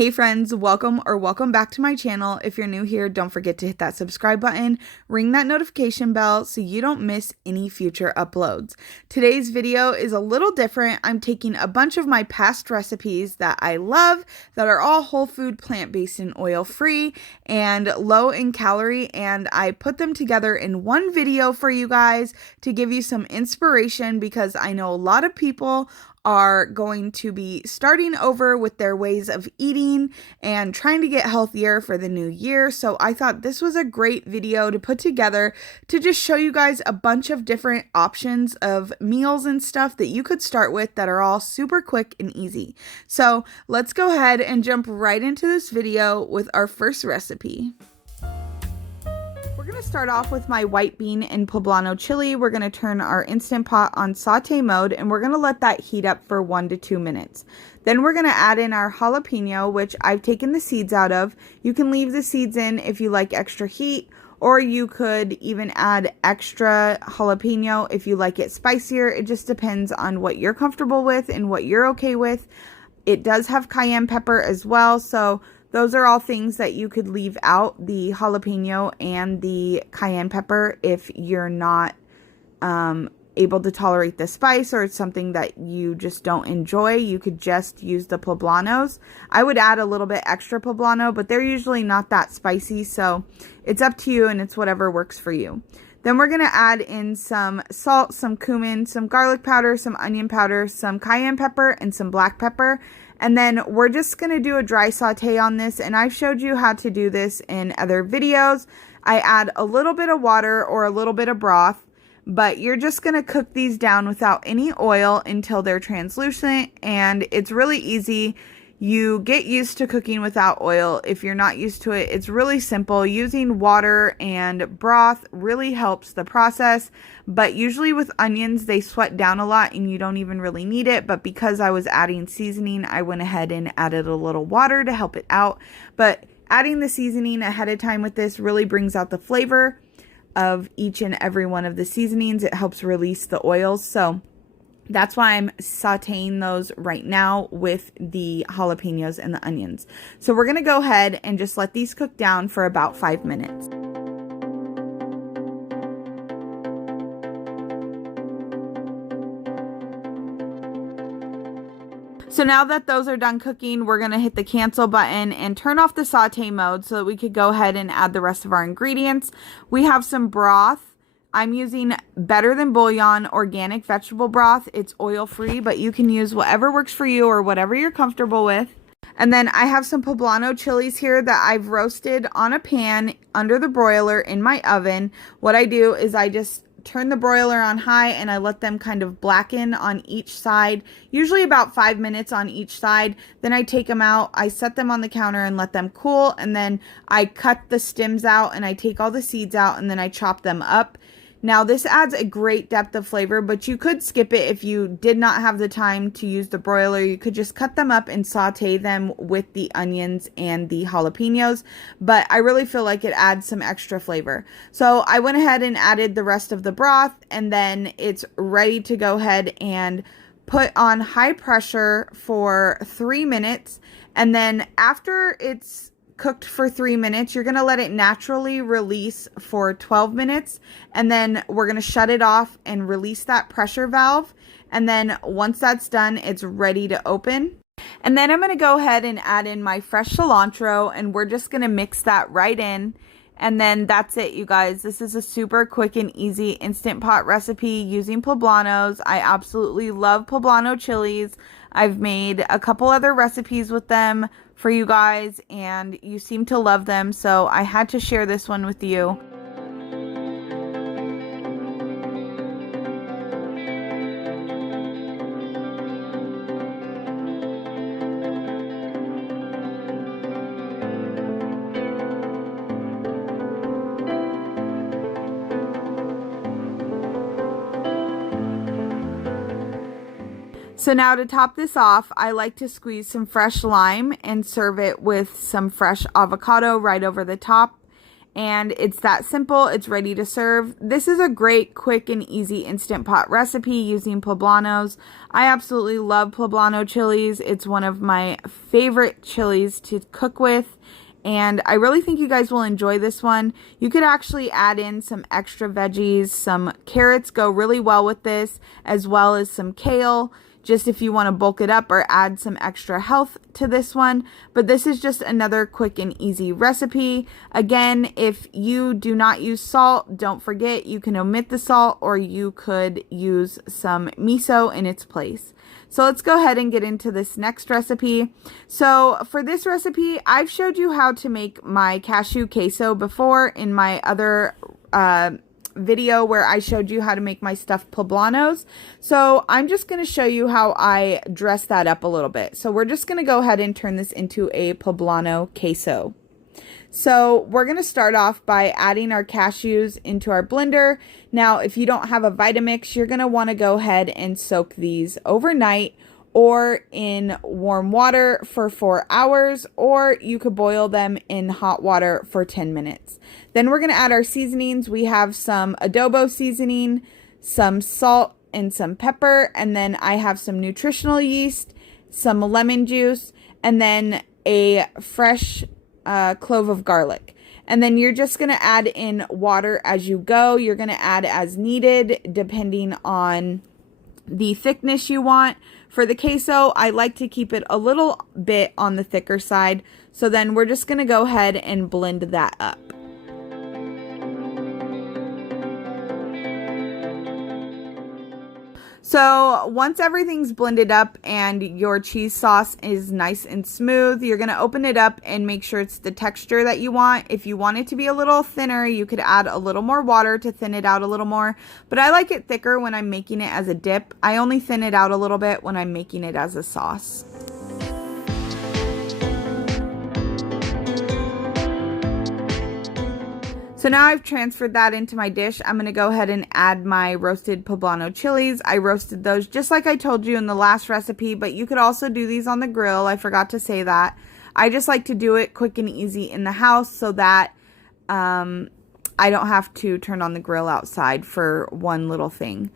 Hey friends, welcome back to my channel. If you're new here, don't forget to hit that subscribe button, ring that notification bell so you don't miss any future uploads. Today's video is a little different. I'm taking a bunch of my past recipes that I love that are all whole food, plant-based and oil-free and low in calorie, and I put them together in one video for you guys to give you some inspiration because I know a lot of people are going to be starting over with their ways of eating and trying to get healthier for the new year. So I thought this was a great video to put together to just show you guys a bunch of different options of meals and stuff that you could start with that are all super quick and easy. So let's go ahead and jump right into this video with our first recipe. We're going to start off with my white bean and poblano chili. We're going to turn our Instant Pot on saute mode and we're going to let that heat up for 1 to 2 minutes. Then we're going to add in our jalapeno, which I've taken the seeds out of. You can leave the seeds in if you like extra heat, or you could even add extra jalapeno if you like it spicier. It just depends on what you're comfortable with and what you're okay with. It does have cayenne pepper as well, so those are all things that you could leave out, the jalapeno and the cayenne pepper, if you're not able to tolerate the spice or it's something that you just don't enjoy. You could just use the poblanos. I would add a little bit extra poblano, but they're usually not that spicy, so it's up to you and it's whatever works for you. Then we're going to add in some salt, some cumin, some garlic powder, some onion powder, some cayenne pepper, and some black pepper. And then we're just going to do a dry saute on this, and I've showed you how to do this in other videos. I add a little bit of water or a little bit of broth, but you're just going to cook these down without any oil until they're translucent, and it's really easy. You get used to cooking without oil. If you're not used to it, it's really simple. Using water and broth really helps the process, but usually with onions, they sweat down a lot and you don't even really need it. But because I was adding seasoning, I went ahead and added a little water to help it out. But adding the seasoning ahead of time with this really brings out the flavor of each and every one of the seasonings. It helps release the oils. So that's why I'm sauteing those right now with the jalapenos and the onions. So we're going to go ahead and just let these cook down for about 5 minutes. So now that those are done cooking, we're going to hit the cancel button and turn off the saute mode so that we could go ahead and add the rest of our ingredients. We have some broth. I'm using Better Than Bouillon organic vegetable broth. It's oil-free, but you can use whatever works for you or whatever you're comfortable with. And then I have some poblano chilies here that I've roasted on a pan under the broiler in my oven. What I do is I just turn the broiler on high and I let them kind of blacken on each side, usually about 5 minutes on each side. Then I take them out, I set them on the counter and let them cool, and then I cut the stems out and I take all the seeds out and then I chop them up. Now this adds a great depth of flavor, but you could skip it if you did not have the time to use the broiler. You could just cut them up and saute them with the onions and the jalapenos, but I really feel like it adds some extra flavor. So I went ahead and added the rest of the broth, and then it's ready to go ahead and put on high pressure for 3 minutes. And then after it's cooked for 3 minutes, you're going to let it naturally release for 12 minutes, and then we're going to shut it off and release that pressure valve. And then once that's done, it's ready to open. And then I'm going to go ahead and add in my fresh cilantro, and we're just going to mix that right in. And then that's it, you guys. This is a super quick and easy Instant Pot recipe using poblanos. I absolutely love poblano chilies. I've made a couple other recipes with them for you guys, and you seem to love them, so I had to share this one with you. So now to top this off, I like to squeeze some fresh lime and serve it with some fresh avocado right over the top. and it's that simple. It's ready to serve. This is a great, quick, and easy Instant Pot recipe using poblanos. I absolutely love poblano chilies. It's one of my favorite chilies to cook with, and I really think you guys will enjoy this one. You could actually add in some extra veggies. Some carrots go really well with this, as well as some kale, just if you want to bulk it up or add some extra health to this one. But this is just another quick and easy recipe. Again, if you do not use salt, don't forget you can omit the salt, or you could use some miso in its place. So let's go ahead and get into this next recipe. So for this recipe, I've showed you how to make my cashew queso before in my other video where I showed you how to make my stuffed poblanos. So I'm just going to show you how I dress that up a little bit. So we're just going to go ahead and turn this into a poblano queso. So we're going to start off by adding our cashews into our blender. Now, if you don't have a Vitamix, you're going to want to go ahead and soak these overnight or in warm water for 4 hours, or you could boil them in hot water for 10 minutes. Then we're going to add our seasonings. We have some adobo seasoning, some salt, and some pepper, and then I have some nutritional yeast, some lemon juice, and then a fresh clove of garlic. And then you're just going to add in water as you go. You're going to add as needed depending on the thickness you want. For the queso, I like to keep it a little bit on the thicker side. So then we're just going to go ahead and blend that up. So once everything's blended up and your cheese sauce is nice and smooth, you're going to open it up and make sure it's the texture that you want. If you want it to be a little thinner, you could add a little more water to thin it out a little more. But I like it thicker when I'm making it as a dip. I only thin it out a little bit when I'm making it as a sauce. So now I've transferred that into my dish. I'm going to go ahead and add my roasted poblano chilies. I roasted those just like I told you in the last recipe, but you could also do these on the grill. I forgot to say that. I just like to do it quick and easy in the house so that I don't have to turn on the grill outside for one little thing.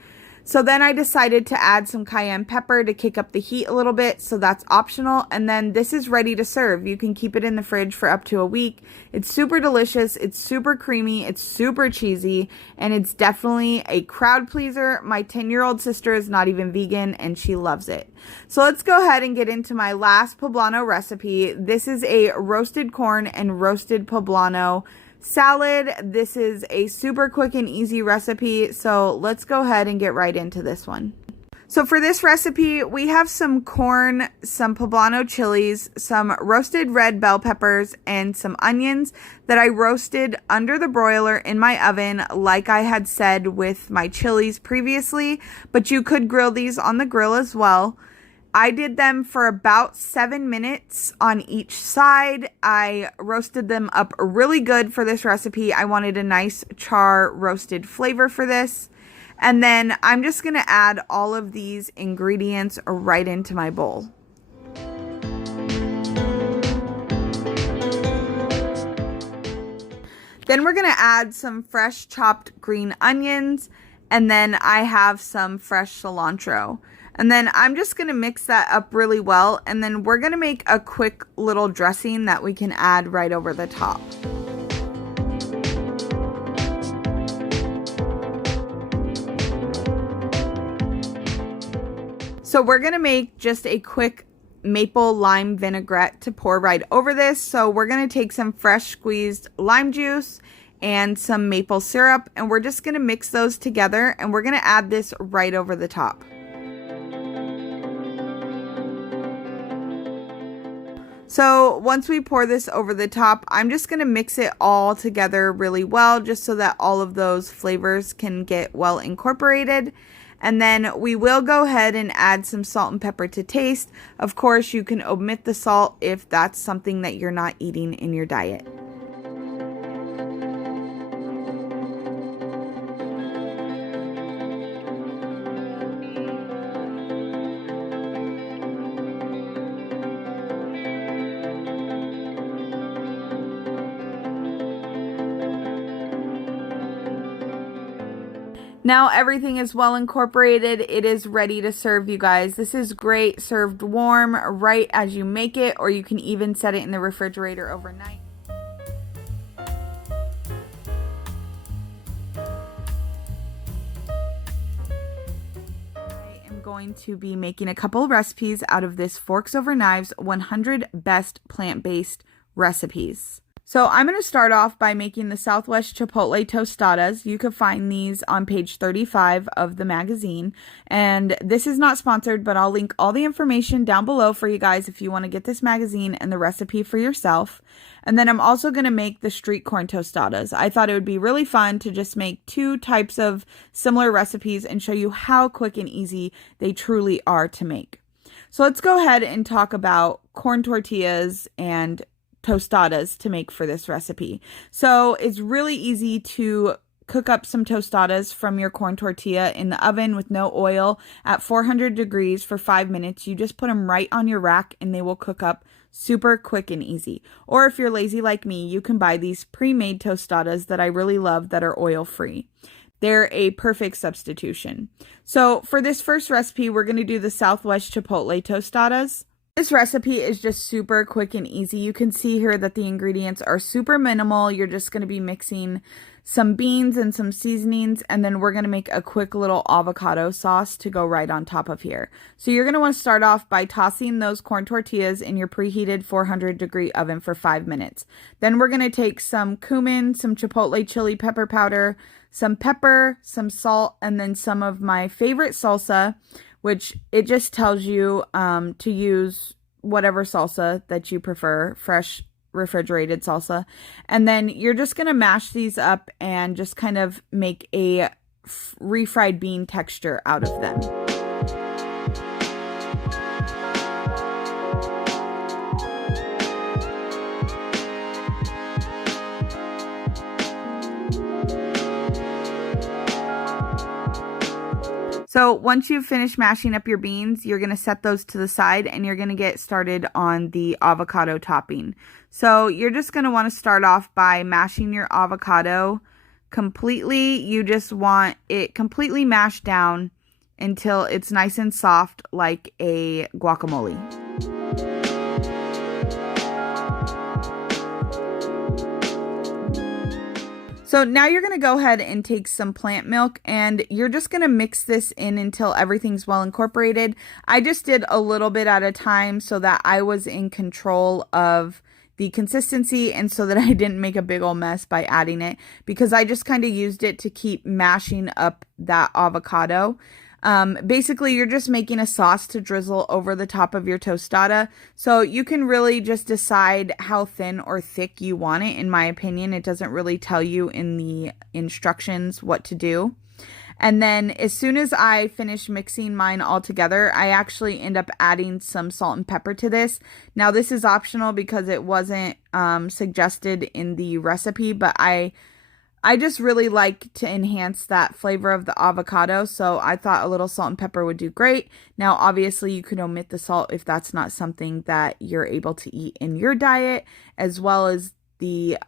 So then I decided to add some cayenne pepper to kick up the heat a little bit, so that's optional. And then this is ready to serve. You can keep it in the fridge for up to a week. It's super delicious, it's super creamy, it's super cheesy, and it's definitely a crowd pleaser. My 10-year-old sister is not even vegan and she loves it. So let's go ahead and get into my last poblano recipe. This is a roasted corn and roasted poblano salad. This is a super quick and easy recipe, so let's go ahead and get right into this one. So for this recipe, we have some corn, some poblano chilies, some roasted red bell peppers, and some onions that I roasted under the broiler in my oven, like I had said with my chilies previously, but you could grill these on the grill as well. I did them for about 7 minutes on each side. I roasted them up really good for this recipe. I wanted a nice char roasted flavor for this. And then I'm just going to add all of these ingredients right into my bowl. Then we're going to add some fresh chopped green onions, and then I have some fresh cilantro. And then I'm just going to mix that up really well, and then we're going to make a quick little dressing that we can add right over the top. So we're going to make just a quick maple lime vinaigrette to pour right over this. So we're going to take some fresh squeezed lime juice and some maple syrup, and we're just going to mix those together, and we're going to add this right over the top. So once we pour this over the top, I'm just going to mix it all together really well, just so that all of those flavors can get well incorporated. And then we will go ahead and add some salt and pepper to taste. Of course, you can omit the salt if that's something that you're not eating in your diet. Now everything is well incorporated. It is ready to serve, you guys. This is great served warm right as you make it, or you can even set it in the refrigerator overnight. Going to be making a couple of recipes out of this Forks Over Knives 100 Best Plant-Based Recipes. So I'm going to start off by making the Southwest Chipotle tostadas. You could find these on page 35 of the magazine. And this is not sponsored, but I'll link all the information down below for you guys if you want to get this magazine and the recipe for yourself. And then I'm also going to make the street corn tostadas. I thought it would be really fun to just make two types of similar recipes and show you how quick and easy they truly are to make. So let's go ahead and talk about corn tortillas and tostadas to make for this recipe. So it's really easy to cook up some tostadas from your corn tortilla in the oven with no oil at 400 degrees for 5 minutes. You just put them right on your rack and they will cook up super quick and easy. Or if you're lazy like me, you can buy these pre-made tostadas that I really love that are oil free. They're a perfect substitution. So for this first recipe, we're going to do the Southwest Chipotle tostadas. This recipe is just super quick and easy. You can see here that the ingredients are super minimal. You're just going to be mixing some beans and some seasonings, and then we're going to make a quick little avocado sauce to go right on top of here. So you're going to want to start off by tossing those corn tortillas in your preheated 400-degree oven for 5 minutes. Then we're going to take some cumin, some chipotle chili pepper powder, some pepper, some salt, and then some of my favorite salsa, which it just tells you to use whatever salsa that you prefer, fresh refrigerated salsa. And then you're just going to mash these up and just kind of make a refried bean texture out of them. So once you've finished mashing up your beans, you're going to set those to the side and you're going to get started on the avocado topping. So you're just going to want to start off by mashing your avocado completely. You just want it completely mashed down until it's nice and soft like a guacamole. So now you're going to go ahead and take some plant milk and you're just going to mix this in until everything's well incorporated. I just did a little bit at a time so that I was in control of the consistency and so that I didn't make a big old mess by adding it, because I just kind of used it to keep mashing up that avocado. Basically, you're just making a sauce to drizzle over the top of your tostada. So you can really just decide how thin or thick you want it. In my opinion, it doesn't really tell you in the instructions what to do. And then as soon as I finish mixing mine all together, I actually end up adding some salt and pepper to this. Now, this is optional because it wasn't suggested in the recipe, but I just really like to enhance that flavor of the avocado, so I thought a little salt and pepper would do great. Now, obviously, you could omit the salt if that's not something that you're able to eat in your diet, as well as the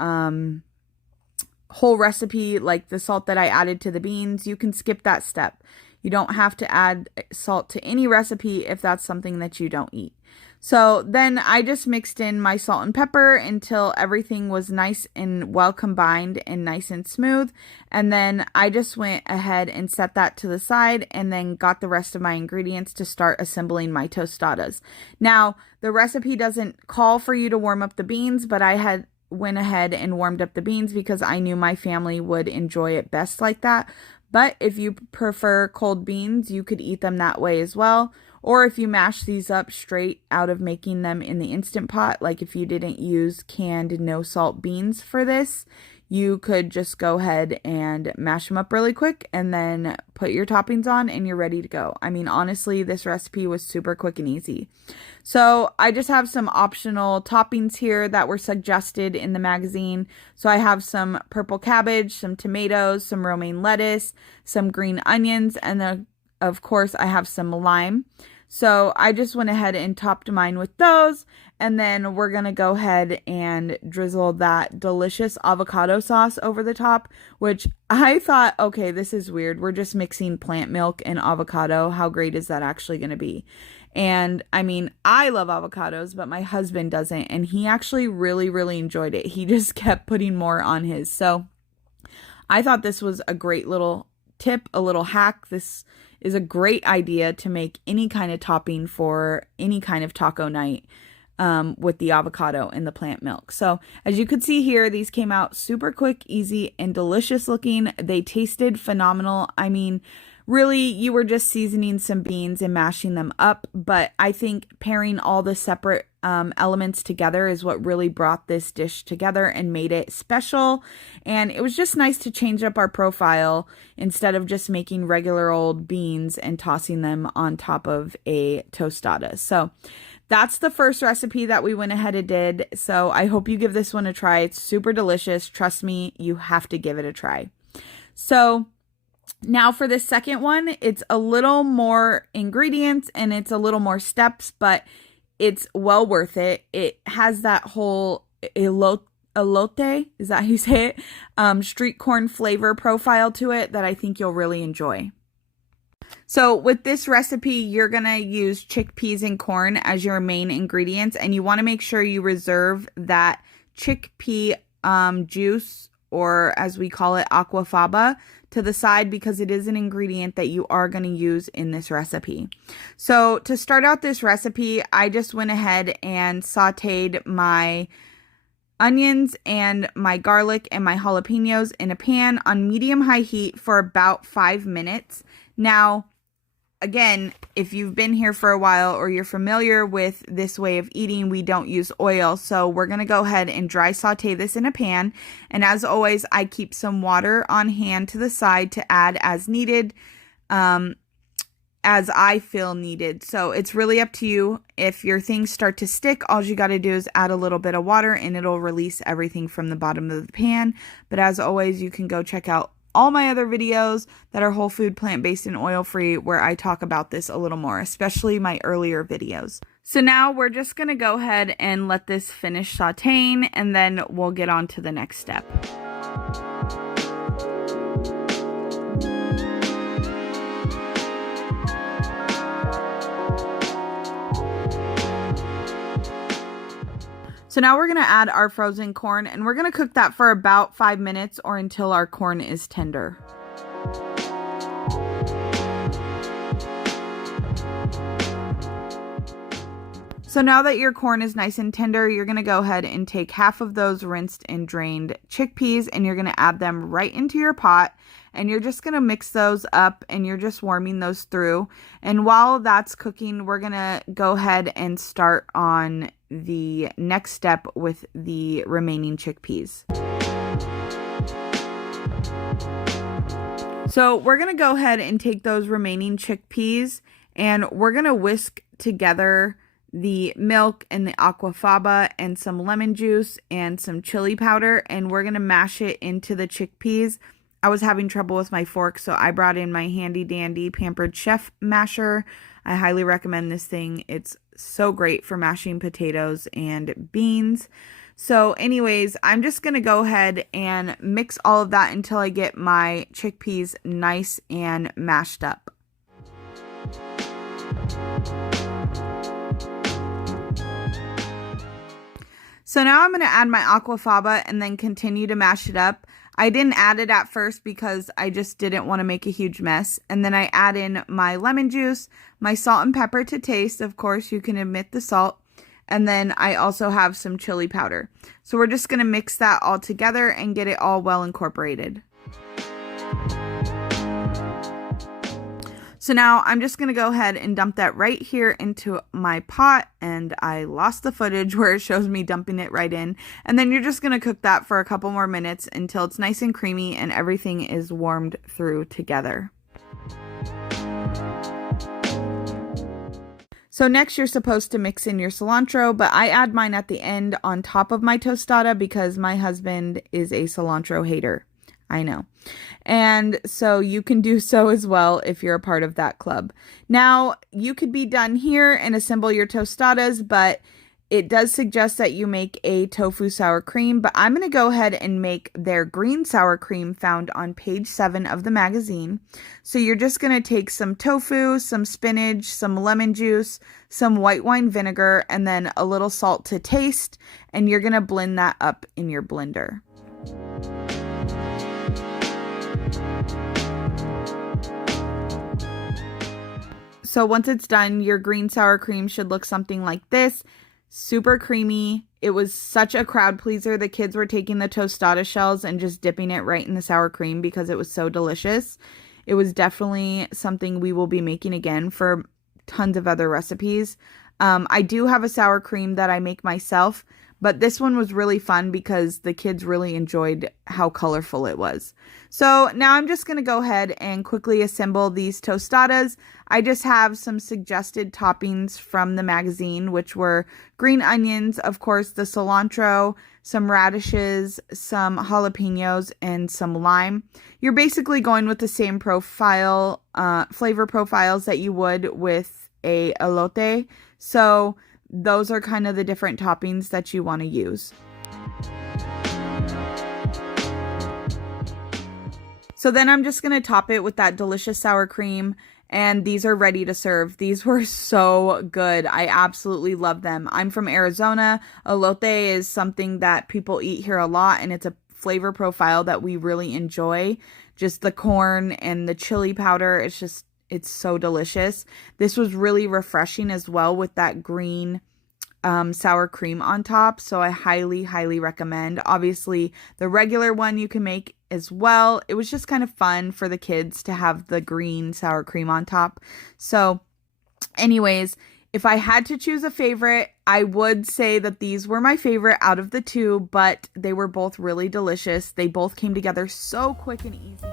whole recipe, like the salt that I added to the beans. You can skip that step. You don't have to add salt to any recipe if that's something that you don't eat. So then I just mixed in my salt and pepper until everything was nice and well combined and nice and smooth. And then I just went ahead and set that to the side and then got the rest of my ingredients to start assembling my tostadas. Now, the recipe doesn't call for you to warm up the beans, but I went ahead and warmed up the beans because I knew my family would enjoy it best like that. But if you prefer cold beans, you could eat them that way as well. Or if you mash these up straight out of making them in the Instant Pot, like if you didn't use canned no salt beans for this, you could just go ahead and mash them up really quick and then put your toppings on and you're ready to go. I mean, honestly, this recipe was super quick and easy. So I just have some optional toppings here that were suggested in the magazine. So I have some purple cabbage, some tomatoes, some romaine lettuce, some green onions, and then of course I have some lime. So I just went ahead and topped mine with those. And then we're going to go ahead and drizzle that delicious avocado sauce over the top, which I thought, okay, this is weird. We're just mixing plant milk and avocado. How great is that actually going to be? And I mean, I love avocados, but my husband doesn't. And he actually really, really enjoyed it. He just kept putting more on his. So I thought this was a great little tip, a little hack. This is a great idea to make any kind of topping for any kind of taco night with the avocado and the plant milk. So as you could see here, these came out super quick, easy, and delicious looking. They tasted phenomenal. I mean, really, you were just seasoning some beans and mashing them up, but I think pairing all the separate elements together is what really brought this dish together and made it special. And it was just nice to change up our profile instead of just making regular old beans and tossing them on top of a tostada. So that's the first recipe that we went ahead and did. So I hope you give this one a try. It's super delicious. Trust me, you have to give it a try. So now for this second one, it's a little more ingredients and it's a little more steps, but it's well worth it. It has that whole elote, is that how you say it? Street corn flavor profile to it that I think you'll really enjoy. So with this recipe, you're going to use chickpeas and corn as your main ingredients, and you want to make sure you reserve that chickpea juice, or as we call it, aquafaba, to the side because it is an ingredient that you are going to use in this recipe. So to start out this recipe, I just went ahead and sauteed my onions and my garlic and my jalapenos in a pan on medium-high heat for about 5 minutes. Now, again, if you've been here for a while or you're familiar with this way of eating, we don't use oil. So we're going to go ahead and dry saute this in a pan. And as always, I keep some water on hand to the side to add as needed, as I feel needed. So it's really up to you. If your things start to stick, all you got to do is add a little bit of water and it'll release everything from the bottom of the pan. But as always, you can go check out all my other videos that are whole food, plant-based, and oil-free where I talk about this a little more, especially my earlier videos. So now we're just going to go ahead and let this finish sauteing, and then we'll get on to the next step. So now we're going to add our frozen corn, and we're going to cook that for about 5 minutes or until our corn is tender. So now that your corn is nice and tender, you're going to go ahead and take half of those rinsed and drained chickpeas, and you're going to add them right into your pot. And you're just going to mix those up, and you're just warming those through. And while that's cooking, we're going to go ahead and start on the next step with the remaining chickpeas. So we're going to go ahead and take those remaining chickpeas, and we're going to whisk together the milk and the aquafaba and some lemon juice and some chili powder, and we're going to mash it into the chickpeas. I was having trouble with my fork, so I brought in my handy dandy Pampered Chef masher. I highly recommend this thing. It's so great for mashing potatoes and beans. So anyways, I'm just going to go ahead and mix all of that until I get my chickpeas nice and mashed up. So now I'm going to add my aquafaba and then continue to mash it up. I didn't add it at first because I just didn't want to make a huge mess. And then I add in my lemon juice, my salt and pepper to taste. Of course, you can omit the salt. And then I also have some chili powder. So we're just going to mix that all together and get it all well incorporated. So now I'm just going to go ahead and dump that right here into my pot, and I lost the footage where it shows me dumping it right in. And then you're just going to cook that for a couple more minutes until it's nice and creamy and everything is warmed through together. So next you're supposed to mix in your cilantro, but I add mine at the end on top of my tostada because my husband is a cilantro hater. I know. And so you can do so as well if you're a part of that club. Now, you could be done here and assemble your tostadas, but it does suggest that you make a tofu sour cream, but I'm going to go ahead and make their green sour cream found on page 7 of the magazine. So you're just going to take some tofu, some spinach, some lemon juice, some white wine vinegar, and then a little salt to taste, and you're going to blend that up in your blender. So once it's done, your green sour cream should look something like this. Super creamy. It was such a crowd pleaser. The kids were taking the tostada shells and just dipping it right in the sour cream because it was so delicious. It was definitely something we will be making again for tons of other recipes. I do have a sour cream that I make myself, but this one was really fun because the kids really enjoyed how colorful it was. So now I'm just going to go ahead and quickly assemble these tostadas. I just have some suggested toppings from the magazine, which were green onions, of course, the cilantro, some radishes, some jalapenos, and some lime. You're basically going with the same profile, flavor profiles that you would with a elote. So those are kind of the different toppings that you want to use. So then I'm just going to top it with that delicious sour cream, and these are ready to serve. These were so good. I absolutely love them. I'm from Arizona. Elote is something that people eat here a lot, and it's a flavor profile that we really enjoy. Just the corn and the chili powder. It's so delicious. This was really refreshing as well with that green sour cream on top. So I highly, highly recommend. Obviously, the regular one you can make as well. It was just kind of fun for the kids to have the green sour cream on top. So anyways, if I had to choose a favorite, I would say that these were my favorite out of the two, but they were both really delicious. They both came together so quick and easy.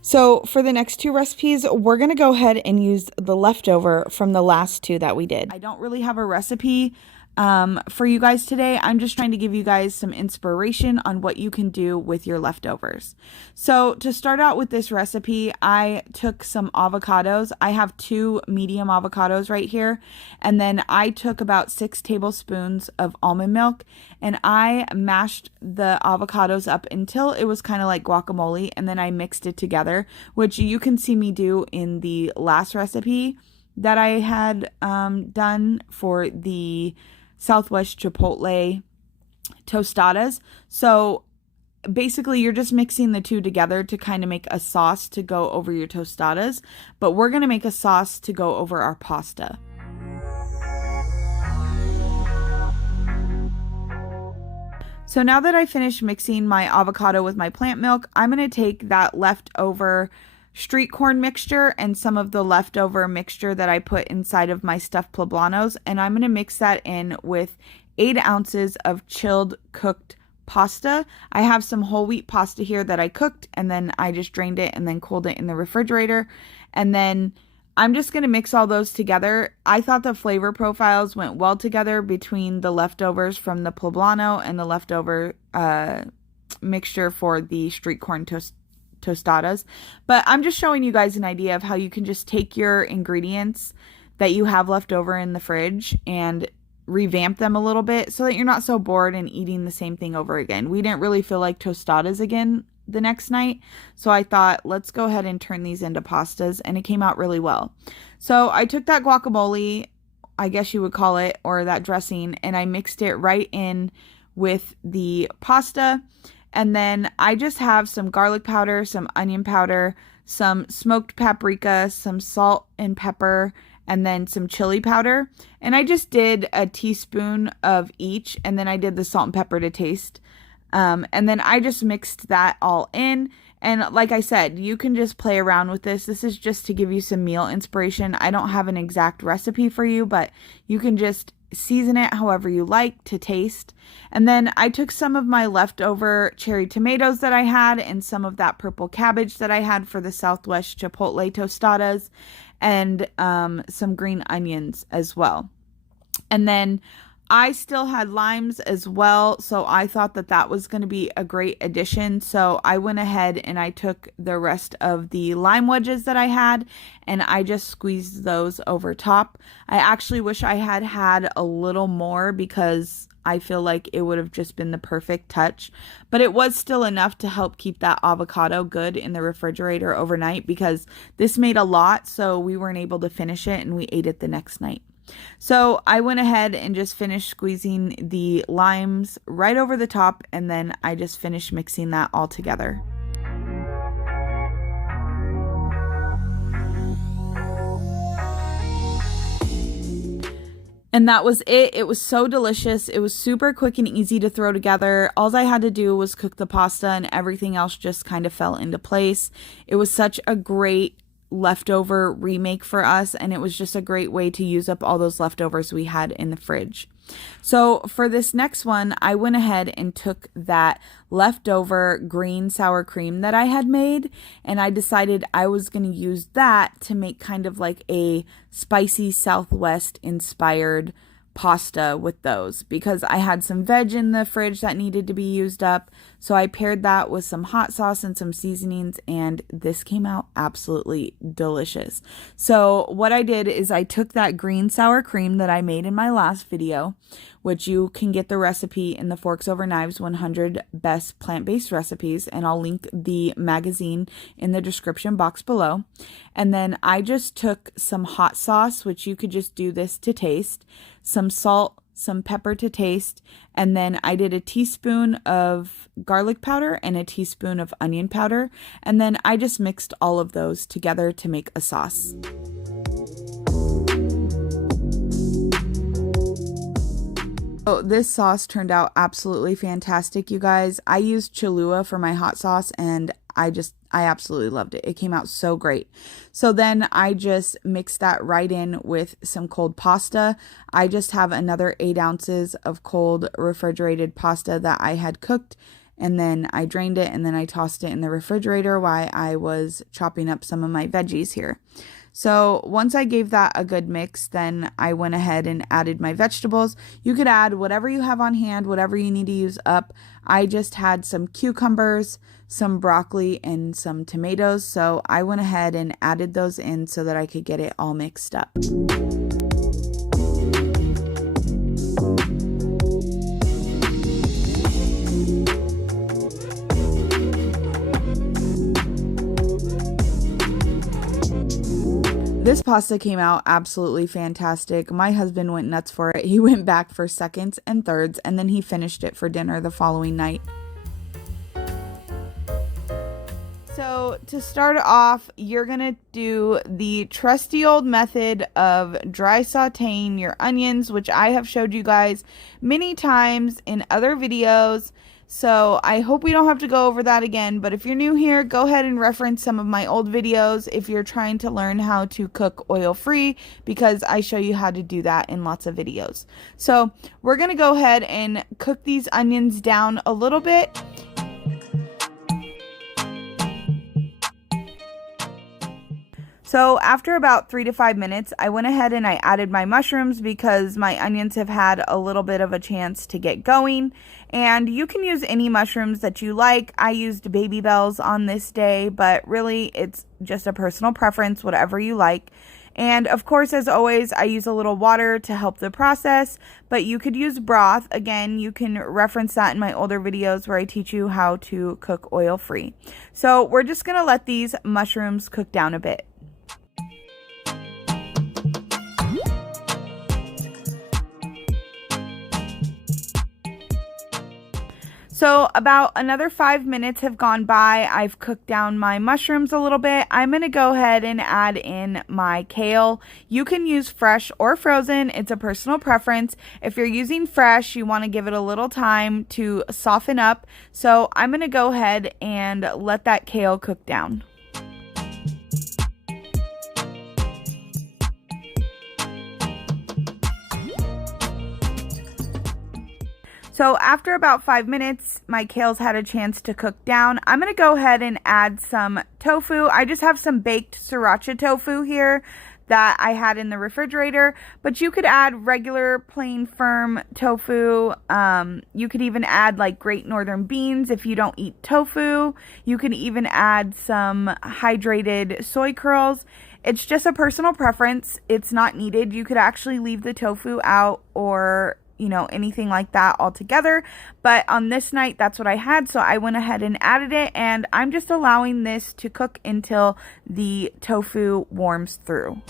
So for the next two recipes, we're going to go ahead and use the leftover from the last two that we did. I don't really have a recipe for you guys today. I'm just trying to give you guys some inspiration on what you can do with your leftovers. So to start out with this recipe, I took some avocados. I have 2 medium avocados right here. And then I took about 6 tablespoons of almond milk, and I mashed the avocados up until it was kind of like guacamole, and then I mixed it together, which you can see me do in the last recipe that I had done for the Southwest Chipotle tostadas. So basically you're just mixing the two together to kind of make a sauce to go over your tostadas, but we're going to make a sauce to go over our pasta. So now that I finished mixing my avocado with my plant milk, I'm going to take that leftover street corn mixture and some of the leftover mixture that I put inside of my stuffed poblanos, and I'm going to mix that in with 8 ounces of chilled cooked pasta. I have some whole wheat pasta here that I cooked, and then I just drained it and then cooled it in the refrigerator. And then I'm just going to mix all those together. I thought the flavor profiles went well together between the leftovers from the poblano and the leftover mixture for the street corn tostadas. But I'm just showing you guys an idea of how you can just take your ingredients that you have left over in the fridge and revamp them a little bit so that you're not so bored and eating the same thing over again. We didn't really feel like tostadas again the next night, so I thought let's go ahead and turn these into pastas, and it came out really well. So I took that guacamole, I guess you would call it, or that dressing, and I mixed it right in with the pasta. And then I just have some garlic powder, some onion powder, some smoked paprika, some salt and pepper, and then some chili powder. And I just did a teaspoon of each, and then I did the salt and pepper to taste. And then I just mixed that all in. And like I said, you can just play around with this. This is just to give you some meal inspiration. I don't have an exact recipe for you, but you can just season it however you like to taste. And then I took some of my leftover cherry tomatoes that I had and some of that purple cabbage that I had for the Southwest chipotle tostadas, and some green onions as well. And then I still had limes as well, so I thought that that was going to be a great addition. So I went ahead and I took the rest of the lime wedges that I had and I just squeezed those over top. I actually wish I had had a little more because I feel like it would have just been the perfect touch, but it was still enough to help keep that avocado good in the refrigerator overnight, because this made a lot, so we weren't able to finish it and we ate it the next night. So I went ahead and just finished squeezing the limes right over the top, and then I just finished mixing that all together. And that was it. It was so delicious. It was super quick and easy to throw together. All I had to do was cook the pasta and everything else just kind of fell into place. It was such a great leftover remake for us, and it was just a great way to use up all those leftovers we had in the fridge. So for this next one, I went ahead and took that leftover green sour cream that I had made, and I decided I was going to use that to make kind of like a spicy Southwest inspired pasta with those, because I had some veg in the fridge that needed to be used up. So I paired that with some hot sauce and some seasonings, and this came out absolutely delicious. So what I did is I took that green sour cream that I made in my last video, which you can get the recipe in the Forks Over Knives 100 Best Plant-Based Recipes, and I'll link the magazine in the description box below. And then I just took some hot sauce, which you could just do this to taste, some salt, some pepper to taste, and then I did a teaspoon of garlic powder and a teaspoon of onion powder, and then I just mixed all of those together to make a sauce. So this sauce turned out absolutely fantastic, you guys. I used Cholula for my hot sauce, and I absolutely loved it. It came out so great. So then I just mixed that right in with some cold pasta. I just have another 8 ounces of cold refrigerated pasta that I had cooked, and then I drained it, and then I tossed it in the refrigerator while I was chopping up some of my veggies here. So once I gave that a good mix, then I went ahead and added my vegetables. You could add whatever you have on hand, whatever you need to use up. I just had some cucumbers, some broccoli, and some tomatoes. So I went ahead and added those in so that I could get it all mixed up. This pasta came out absolutely fantastic. My husband went nuts for it. He went back for seconds and thirds, and then he finished it for dinner the following night. So to start off, you're going to do the trusty old method of dry sauteing your onions, which I have showed you guys many times in other videos. So I hope we don't have to go over that again, but if you're new here, go ahead and reference some of my old videos if you're trying to learn how to cook oil-free, because I show you how to do that in lots of videos. So we're going to go ahead and cook these onions down a little bit. So after about 3 to 5 minutes, I went ahead and I added my mushrooms because my onions have had a little bit of a chance to get going. And you can use any mushrooms that you like. I used baby bells on this day, but really it's just a personal preference, whatever you like. And of course, as always, I use a little water to help the process, but you could use broth. Again, you can reference that in my older videos where I teach you how to cook oil-free. So we're just going to let these mushrooms cook down a bit. So about another 5 minutes have gone by. I've cooked down my mushrooms a little bit. I'm going to go ahead and add in my kale. You can use fresh or frozen. It's a personal preference. If you're using fresh, you want to give it a little time to soften up. So I'm going to go ahead and let that kale cook down. So after about 5 minutes, my kales had a chance to cook down. I'm going to go ahead and add some tofu. I just have some baked sriracha tofu here that I had in the refrigerator, but you could add regular plain firm tofu. You could even add like Great Northern beans if you don't eat tofu. You can even add some hydrated soy curls. It's just a personal preference. It's not needed. You could actually leave the tofu out or anything like that altogether. But on this night, that's what I had. So I went ahead and added it, and I'm just allowing this to cook until the tofu warms through.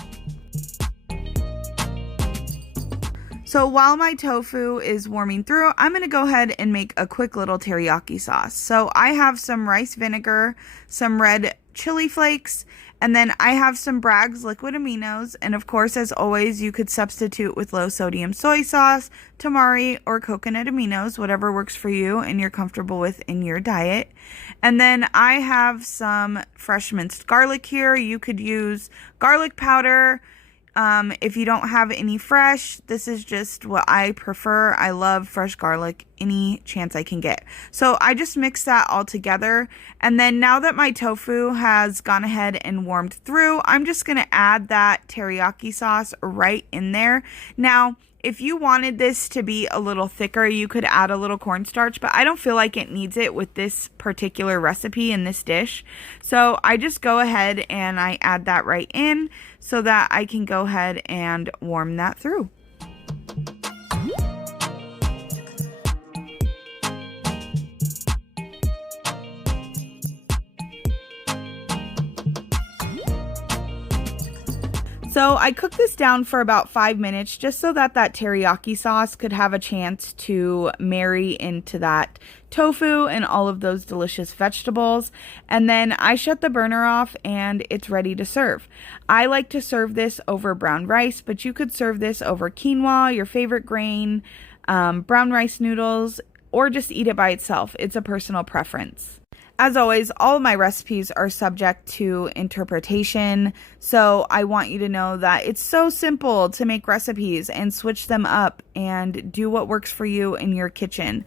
So while my tofu is warming through, I'm going to go ahead and make a quick little teriyaki sauce. So I have some rice vinegar, some red chili flakes, and then I have some Bragg's liquid aminos. And of course, as always, you could substitute with low sodium soy sauce, tamari, or coconut aminos, whatever works for you and you're comfortable with in your diet. And then I have some fresh minced garlic here. You could use garlic powder. If you don't have any fresh, this is just what I prefer. I love fresh garlic any chance I can get. So I just mix that all together. And then now that my tofu has gone ahead and warmed through, I'm just going to add that teriyaki sauce right in there. Now, if you wanted this to be a little thicker, you could add a little cornstarch, but I don't feel like it needs it with this particular recipe in this dish. So I just go ahead and I add that right in so that I can go ahead and warm that through. So I cooked this down for about 5 minutes just so that that teriyaki sauce could have a chance to marry into that tofu and all of those delicious vegetables. And then I shut the burner off and it's ready to serve. I like to serve this over brown rice, but you could serve this over quinoa, your favorite grain, brown rice noodles, or just eat it by itself. It's a personal preference. As always, all of my recipes are subject to interpretation, so I want you to know that it's so simple to make recipes and switch them up and do what works for you in your kitchen.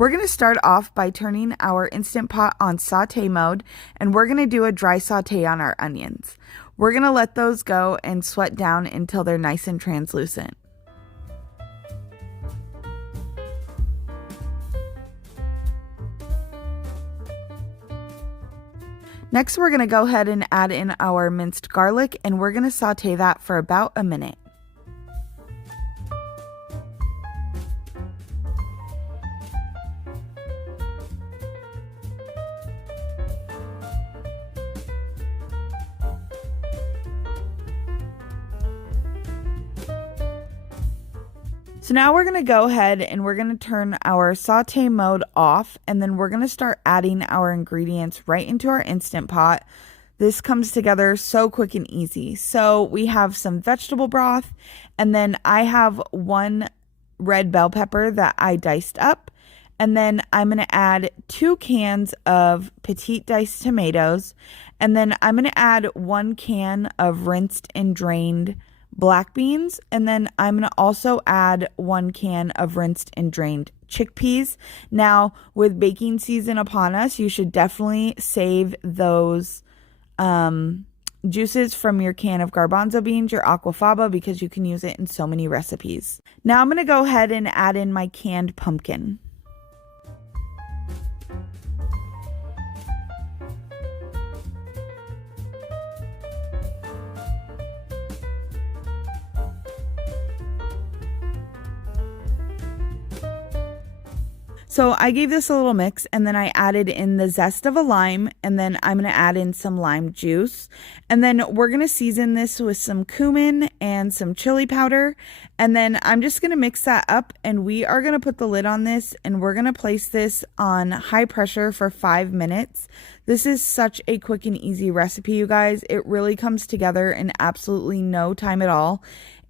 We're going to start off by turning our Instant Pot on saute mode, and we're going to do a dry saute on our onions. We're going to let those go and sweat down until they're nice and translucent. Next, we're going to go ahead and add in our minced garlic, and we're going to saute that for about a minute. So now we're going to go ahead and we're going to turn our saute mode off, and then we're going to start adding our ingredients right into our Instant Pot. This comes together so quick and easy. So we have some vegetable broth, and then I have one red bell pepper that I diced up, and then I'm going to add 2 cans of petite diced tomatoes, and then I'm going to add 1 can of rinsed and drained black beans, and then I'm going to also add 1 can of rinsed and drained chickpeas. Now, with baking season upon us, you should definitely save those juices from your can of garbanzo beans, your aquafaba, because you can use it in so many recipes. Now I'm going to go ahead and add in my canned pumpkin. So I gave this a little mix, and then I added in the zest of a lime, and then I'm going to add in some lime juice. And then we're going to season this with some cumin and some chili powder. And then I'm just going to mix that up, and we are going to put the lid on this, and we're going to place this on high pressure for 5 minutes. This is such a quick and easy recipe, you guys. It really comes together in absolutely no time at all.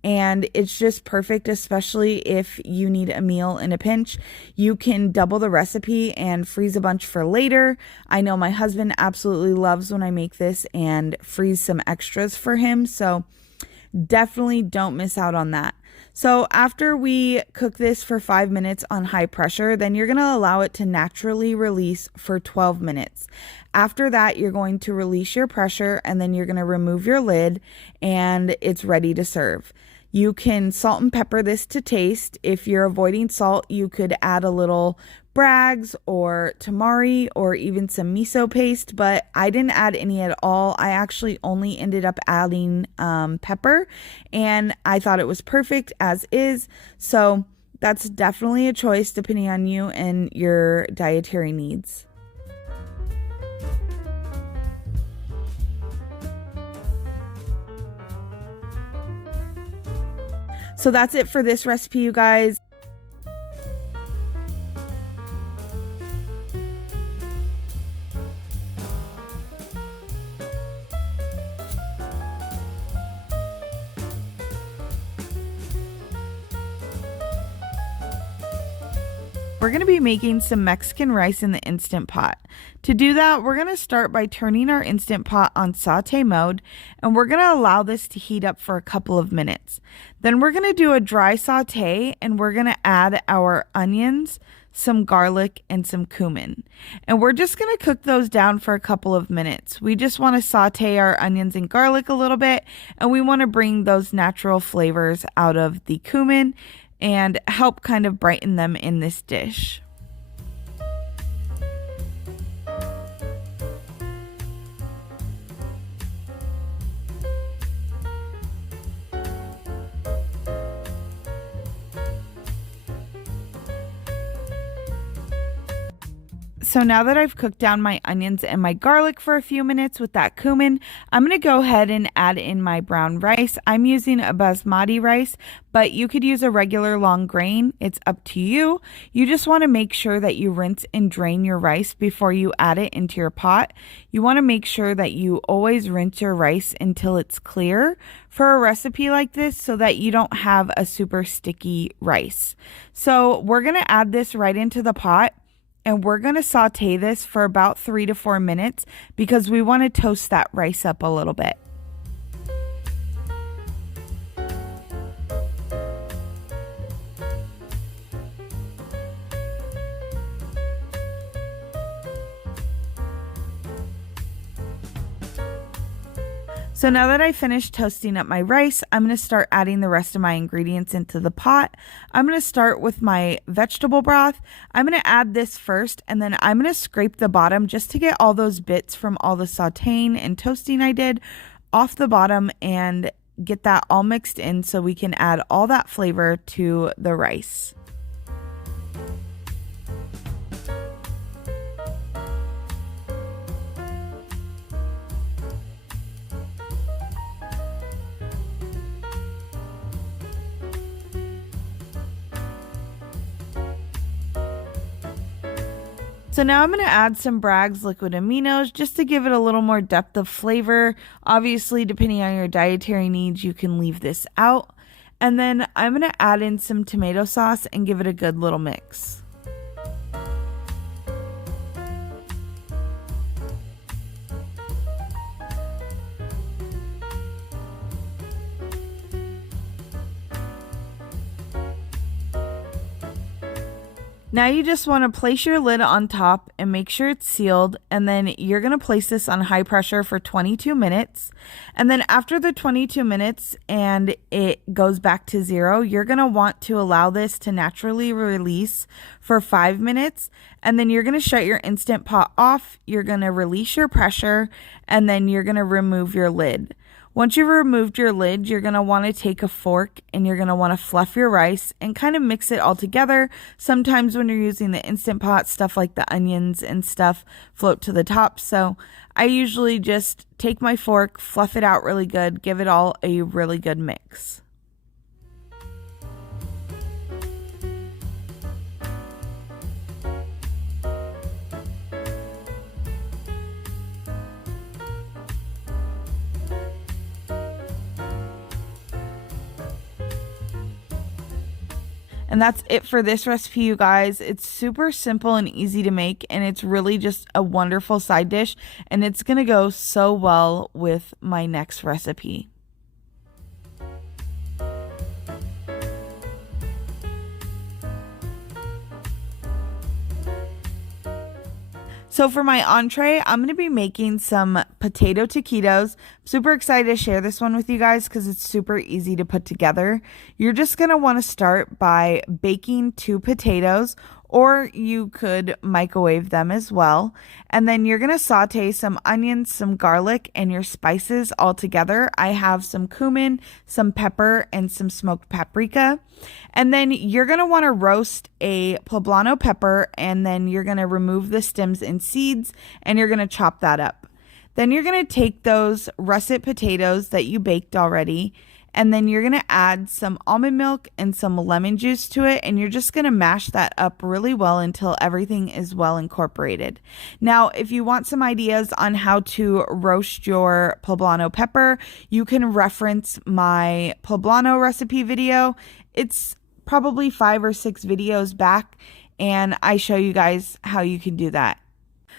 And it's just perfect, especially if you need a meal in a pinch. You can double the recipe and freeze a bunch for later. I know my husband absolutely loves when I make this and freeze some extras for him. So definitely don't miss out on that. So after we cook this for 5 minutes on high pressure, then you're going to allow it to naturally release for 12 minutes. After that, you're going to release your pressure, and then you're going to remove your lid, and it's ready to serve. You can salt and pepper this to taste. If you're avoiding salt, you could add a little Bragg's or tamari or even some miso paste, but I didn't add any at all. I actually only ended up adding pepper, and I thought it was perfect as is. So that's definitely a choice depending on you and your dietary needs. So that's it for this recipe, you guys. We're going to be making some Mexican rice in the Instant Pot. To do that, we're going to start by turning our Instant Pot on saute mode, and we're going to allow this to heat up for a couple of minutes. Then we're going to do a dry saute, and we're going to add our onions, some garlic, and some cumin. And we're just going to cook those down for a couple of minutes. We just want to saute our onions and garlic a little bit, and we want to bring those natural flavors out of the cumin and help kind of brighten them in this dish. So now that I've cooked down my onions and my garlic for a few minutes with that cumin, I'm going to go ahead and add in my brown rice. I'm using a basmati rice, but you could use a regular long grain. It's up to you. You just want to make sure that you rinse and drain your rice before you add it into your pot. You want to make sure that you always rinse your rice until it's clear for a recipe like this so that you don't have a super sticky rice. So we're going to add this right into the pot. And we're going to saute this for about 3 to 4 minutes because we want to toast that rice up a little bit. So now that I finished toasting up my rice, I'm going to start adding the rest of my ingredients into the pot. I'm going to start with my vegetable broth. I'm going to add this first, and then I'm going to scrape the bottom just to get all those bits from all the sauteing and toasting I did off the bottom and get that all mixed in so we can add all that flavor to the rice. So now I'm going to add some Bragg's liquid aminos just to give it a little more depth of flavor. Obviously, depending on your dietary needs, you can leave this out. And then I'm going to add in some tomato sauce and give it a good little mix. Now you just want to place your lid on top and make sure it's sealed, and then you're going to place this on high pressure for 22 minutes. And then after the 22 minutes and it goes back to 0, you're going to want to allow this to naturally release for 5 minutes, and then you're going to shut your Instant Pot off. You're going to release your pressure, and then you're going to remove your lid. Once you've removed your lid, you're going to want to take a fork and you're going to want to fluff your rice and kind of mix it all together. Sometimes when you're using the Instant Pot, stuff like the onions and stuff float to the top. So I usually just take my fork, fluff it out really good, give it all a really good mix. And that's it for this recipe, you guys. It's super simple and easy to make, and it's really just a wonderful side dish, and it's gonna go so well with my next recipe. So for my entree, I'm going to be making some potato taquitos. Super excited to share this one with you guys because it's super easy to put together. You're just going to want to start by baking 2 potatoes, or you could microwave them as well. And then you're going to saute some onions, some garlic, and your spices all together. I have some cumin, some pepper, and some smoked paprika. And then you're going to want to roast a poblano pepper, and then you're going to remove the stems and seeds, and you're going to chop that up. Then you're going to take those russet potatoes that you baked already, and then you're going to add some almond milk and some lemon juice to it, and you're just going to mash that up really well until everything is well incorporated. Now, if you want some ideas on how to roast your poblano pepper, you can reference my poblano recipe video. It's probably 5 or 6 videos back, and I show you guys how you can do that.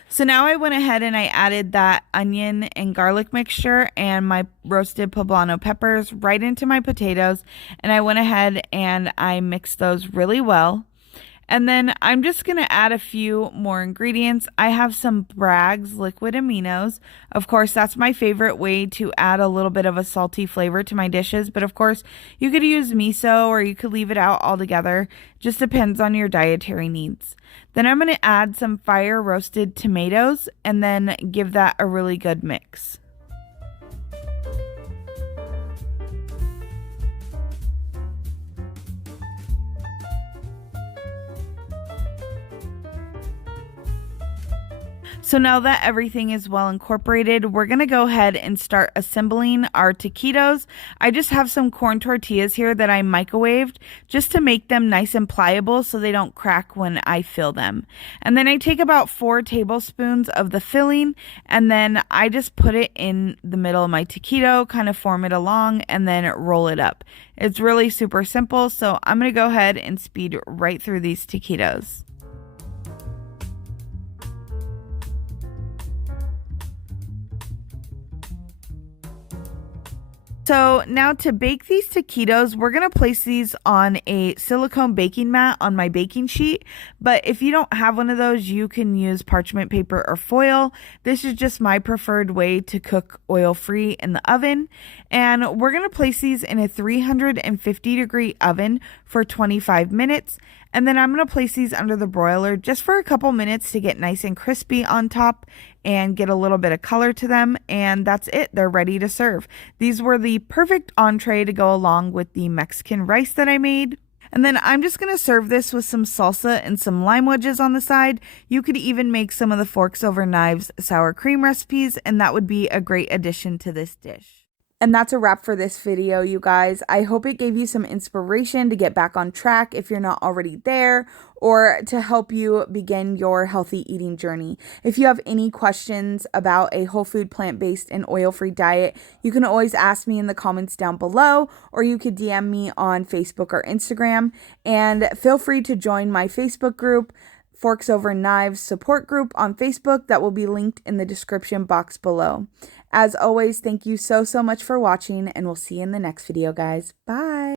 So now I went ahead and I added that onion and garlic mixture and my roasted poblano peppers right into my potatoes, and I went ahead and I mixed those really well. And then I'm just going to add a few more ingredients. I have some Bragg's liquid aminos. Of course, that's my favorite way to add a little bit of a salty flavor to my dishes. But of course, you could use miso or you could leave it out altogether. Just depends on your dietary needs. Then I'm going to add some fire roasted tomatoes and then give that a really good mix. So now that everything is well incorporated, we're going to go ahead and start assembling our taquitos. I just have some corn tortillas here that I microwaved just to make them nice and pliable so they don't crack when I fill them. And then I take about 4 tablespoons of the filling, and then I just put it in the middle of my taquito, kind of form it along, and then roll it up. It's really super simple, so I'm going to go ahead and speed right through these taquitos. So now to bake these taquitos, we're going to place these on a silicone baking mat on my baking sheet. But if you don't have one of those, you can use parchment paper or foil. This is just my preferred way to cook oil-free in the oven. And we're going to place these in a 350-degree oven for 25 minutes. And then I'm going to place these under the broiler just for a couple minutes to get nice and crispy on top and get a little bit of color to them. And that's it. They're ready to serve. These were the perfect entree to go along with the Mexican rice that I made. And then I'm just going to serve this with some salsa and some lime wedges on the side. You could even make some of the forks over knives sour cream recipes, and that would be a great addition to this dish. And that's a wrap for this video, you guys. I hope it gave you some inspiration to get back on track if you're not already there, or to help you begin your healthy eating journey. If you have any questions about a whole food, plant-based, and oil-free diet, you can always ask me in the comments down below, or you could DM me on Facebook or Instagram. And feel free to join my Facebook group, Forks Over Knives support group on Facebook, that will be linked in the description box below. As always, thank you so much for watching, and we'll see you in the next video, guys. Bye!